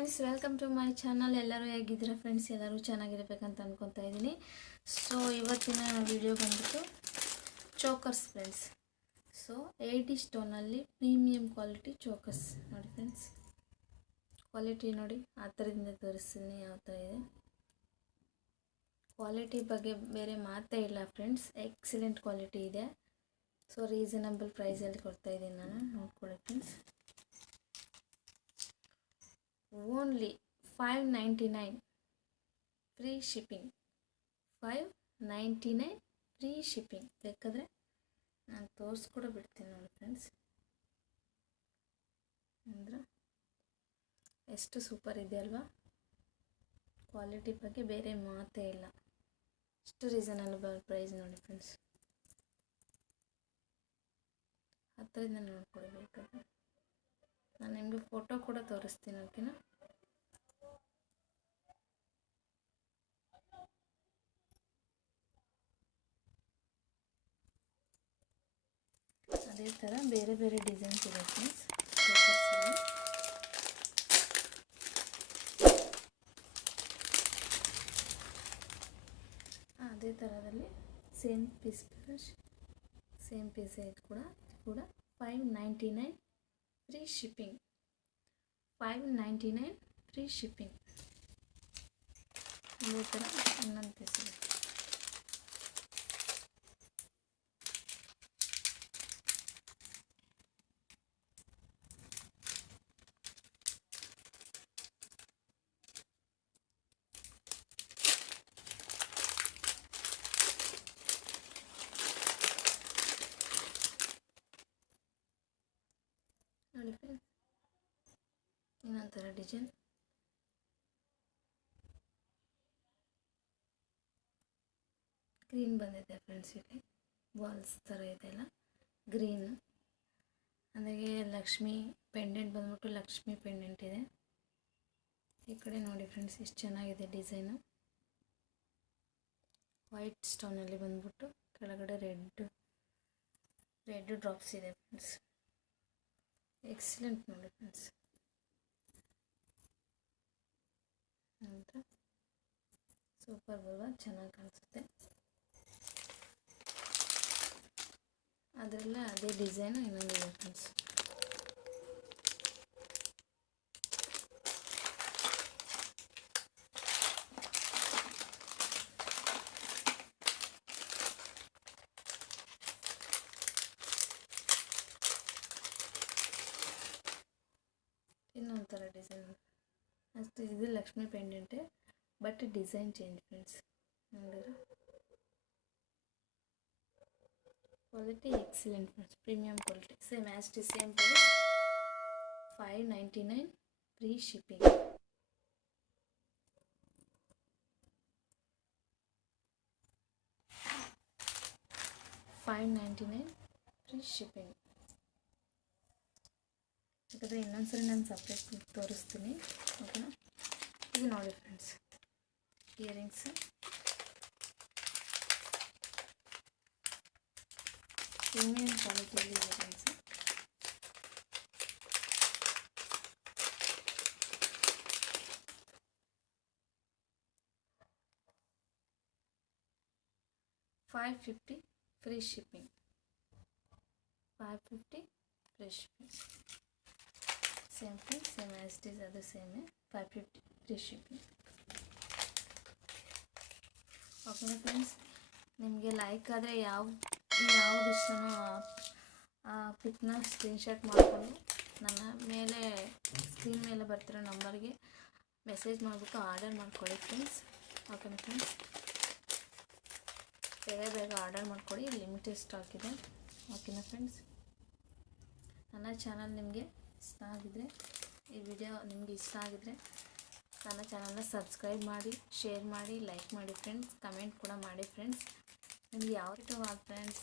Friends, welcome to my channel. ಎಲ್ಲರೂ ಹೇಗಿದ್ದೀರಾ friends? ಎಲ್ಲರೂ ಚೆನ್ನಾಗಿರಬೇಕಂತ ಅನ್ಕೊತಾ ಇದ್ದೀನಿ. ಸೊ ಇವತ್ತಿನ ವಿಡಿಯೋ ಬಂದ್ಬಿಟ್ಟು ಚೋಕರ್ಸ್ ಫ್ರೆಂಡ್ಸ್. ಸೊ 80 ಸ್ಟೋನಲ್ಲಿ ಪ್ರೀಮಿಯಂ ಕ್ವಾಲಿಟಿ ಚೋಕರ್ಸ್ ನೋಡಿ ಫ್ರೆಂಡ್ಸ್. ಕ್ವಾಲಿಟಿ ನೋಡಿ, ಆ ಥರದಿಂದ ತೋರಿಸ್ತೀನಿ ಯಾವ ಥರ ಇದೆ. ಕ್ವಾಲಿಟಿ ಬಗ್ಗೆ ಬೇರೆ ಮಾತೇ ಇಲ್ಲ ಫ್ರೆಂಡ್ಸ್, ಎಕ್ಸಲೆಂಟ್ ಕ್ವಾಲಿಟಿ ಇದೆ. ಸೊ ರೀಸನಬಲ್ ಪ್ರೈಸಲ್ಲಿ ಕೊಡ್ತಾ ಇದ್ದೀನಿ ನಾನು, ನೋಡ್ಕೊಳ್ಳಿ friends. Only $599 free shipping. $599 free shipping. ಬೇಕಾದರೆ ನಾನು ತೋರಿಸ್ಕೊಡ ಬಿಡ್ತೀನಿ ನೋಡಿ ಫ್ರೆಂಡ್ಸ್. ಅಂದ್ರೆ ಎಷ್ಟು ಸೂಪರ್ ಇದೆ ಅಲ್ವಾ? ಕ್ವಾಲಿಟಿ ಬಗ್ಗೆ ಬೇರೆ ಮಾತೇ ಇಲ್ಲ, ಎಷ್ಟು ರೀಸನಬಲ್ ಪ್ರೈಸ್ ನೋಡಿ ಫ್ರೆಂಡ್ಸ್. ಹತ್ತಿರದಿಂದ ನೋಡ್ಕೊಳ್ಬೇಕಾದ್ರೆ ನಾನು ನಿಮಗೆ ಫೋಟೋ ಕೂಡ ತೋರಿಸ್ತೀನಿ, ಓಕೆನಾ? ಅದೇ ಥರ ಬೇರೆ ಬೇರೆ ಡಿಸೈನ್ಸ್ ಇದೆ ಫ್ರೆಂಡ್ಸ್. ಅದೇ ಥರದಲ್ಲಿ ಸೇಮ್ ಪೀಸ್ ಇದು ಕೂಡ $599 ಫ್ರೀ ಶಿಪ್ಪಿಂಗ್. $599 free shipping. ಅದೇ ಥರ ಇನ್ನೊಂದು ಪೀಸ್ ಇದೆ. ನೋಡಿ ಫ್ರೆಂಡ್ಸ್, ಇನ್ನೊಂದು ಥರ ಡಿಸೈನ್. ಗ್ರೀನ್ ಬಂದಿದೆ ಫ್ರೆಂಡ್ಸ್, ಇಲ್ಲಿ ಬಾಲ್ಸ್ ಥರ ಇದೆಲ್ಲ ಗ್ರೀನ್. ಹಾಗೆ ಲಕ್ಷ್ಮಿ ಪೆಂಡೆಂಟ್ ಬಂದ್ಬಿಟ್ಟು ಲಕ್ಷ್ಮಿ ಪೆಂಡೆಂಟ್ ಇದೆ. ಈ ಕಡೆ ನೋಡಿ ಫ್ರೆಂಡ್ಸ್, ಎಷ್ಟು ಚೆನ್ನಾಗಿದೆ ಡಿಸೈನು. ವೈಟ್ ಸ್ಟೋನಲ್ಲಿ ಬಂದ್ಬಿಟ್ಟು ಕೆಳಗಡೆ ರೆಡ್ ಡ್ರಾಪ್ಸ್ ಇದೆ ಫ್ರೆಂಡ್ಸ್. ಎಕ್ಸಲೆಂಟ್ ನೋಡಿ ಫ್ರೆಂಡ್ಸ್. ಅಂತ ಸೂಪರ್ ಅಲ್ವಾ? ಚೆನ್ನಾಗಿ ಕಾಣಿಸುತ್ತೆ. ಅದರಲ್ಲ ಅದೇ ಡಿಸೈನು ಇನ್ನೊಂದಿದೆ ಫ್ರೆಂಡ್ಸ್. ಇನ್ನೊಂದು ಥರ ಡಿಸೈನ್ ಅಷ್ಟು. ಇದು ಲಕ್ಷ್ಮಿ ಪೆಂಡೆಂಟೆ, ಬಟ್ ಡಿಸೈನ್ ಚೇಂಜ್ ಫ್ರೆಂಡ್ಸ್. ನೋಡಿದ್ರೆ quality excellent friends, premium quality. Same same price, $599 free shipping. $599 free shipping. ಯಾಕಂದರೆ ಇನ್ನೊಂದ್ಸರಿ ನಾನು ಸಪ್ರೇಟ್ ತೋರಿಸ್ತೀನಿ, ಓಕೆನಾ? ಇದು ನೋಡಿ ಫ್ರೆಂಡ್ಸ್, ಇಯರಿಂಗ್ಸ್. ಪ್ರೀಮಿಯಂ ಕ್ವಾಲಿಟಿಯಲ್ಲಿ earrings. $550 free shipping. $550 free shipping. Same friends, same as it is, ಅದು ಸೇಮೇ. $550 ಫ್ರೀ ಶಿಪ್ಪಿಂಗ್. ಓಕೆನಾ ಫ್ರೆಂಡ್ಸ್? ನಿಮಗೆ ಲೈಕ್ ಆದರೆ ಯಾವ್ದು ಇಷ್ಟನೋ ಆ ಪಿಕ್ನ ಸ್ಕ್ರೀನ್ಶಾಟ್ ಮಾಡಿಕೊಂಡು ನನ್ನ ಮೇಲೆ ಸ್ಕ್ರೀನ್ ಮೇಲೆ ಬರ್ತಿರೋ ನಂಬರ್ಗೆ ಮೆಸೇಜ್ ಮಾಡಿಬಿಟ್ಟು ಆರ್ಡರ್ ಮಾಡ್ಕೊಳ್ಳಿ ಫ್ರೆಂಡ್ಸ್. ಓಕೆನಾ ಫ್ರೆಂಡ್ಸ್? ಬೇಗ ಆರ್ಡರ್ ಮಾಡ್ಕೊಳ್ಳಿ, ಲಿಮಿಟೆಡ್ ಸ್ಟಾಕ್ ಇದೆ. ಓಕೆನಾ ಫ್ರೆಂಡ್ಸ್? ನನ್ನ ಚಾನಲ್ ನಿಮಗೆ ಇಷ್ಟ ಆಗಿದರೆ, ಈ ವಿಡಿಯೋ ನಿಮಗೆ ಇಷ್ಟ ಆಗಿದರೆ ನನ್ನ ಚಾನಲ್ನ ಸಬ್ಸ್ಕ್ರೈಬ್ ಮಾಡಿ, ಶೇರ್ ಮಾಡಿ, ಲೈಕ್ ಮಾಡಿ ಫ್ರೆಂಡ್ಸ್. ಕಮೆಂಟ್ ಕೂಡ ಮಾಡಿ ಫ್ರೆಂಡ್ಸ್. ನಿಮ್ಗೆ ಯಾವ ರೀತಿ ಫ್ರೆಂಡ್ಸ್